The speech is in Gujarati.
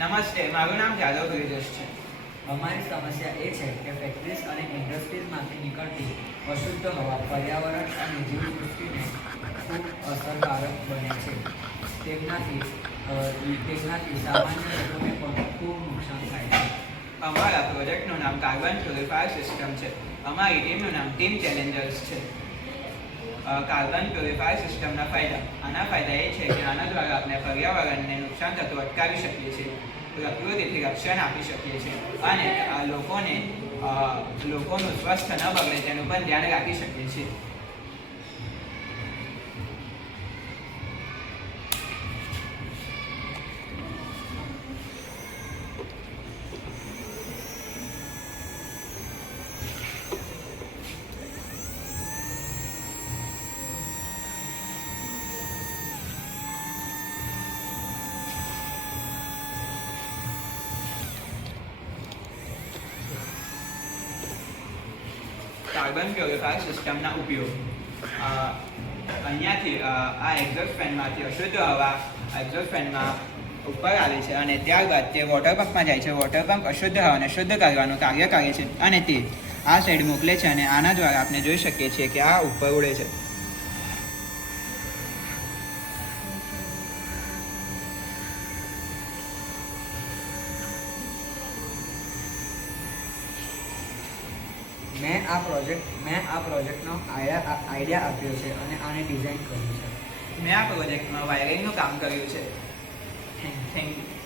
નમસ્તે, મારું નામ જાદવ બ્રિજેશ છે. અમારી સમસ્યા એ છે કે ફેક્ટરીઝ અને ઇન્ડસ્ટ્રીઝમાંથી નીકળતી અશુદ્ધ હવા પર્યાવરણ અને જીવસૃષ્ટિને ખૂબ અસરકારક બને છે. તેમનાથી સામાન્ય લોકોને પણ ખૂબ નુકસાન થાય છે. અમારા પ્રોજેક્ટનું નામ કાર્બન પ્યોરિફાયર સિસ્ટમ છે. અમારી ટીમનું નામ ટીમ ચેલેન્જર્સ છે. કાર્બન પ્યોરિફાયર સિસ્ટમના ફાયદા. આના ફાયદા એ છે કે આના દ્વારા આપણે પર્યાવરણને નુકસાન થતું અટકાવી શકીએ છીએ, પ્રકૃતિથી રક્ષણ આપી શકીએ છીએ અને લોકોનું સ્વાસ્થ્ય ન બગડે તેનું પણ ધ્યાન રાખી શકીએ છીએ. કાર્બન પ્યોરિફાયર સિસ્ટમના ઉપયોગ. અહીંયાથી આ એક્ઝોસ્ટ ફેનમાંથી અશુદ્ધ હવા એક્ઝોસ્ટ ફેનમાં ઉપર આવે છે અને ત્યારબાદ તે વોટર પંપમાં જાય છે. વોટર પંપ અશુદ્ધ હવાને શુદ્ધ કરવાનું કાર્ય કરે છે અને તે આ સાઈડ મોકલે છે અને આના દ્વારા આપણે જોઈ શકીએ છીએ કે આ ઉપર ઉડે છે. મેં આ પ્રોજેક્ટનો આઈડિયા આપ્યો છે અને આને ડિઝાઇન કર્યું છે. મેં આ પ્રોજેક્ટમાં વાયરિંગનું કામ કર્યું છે. Thank you.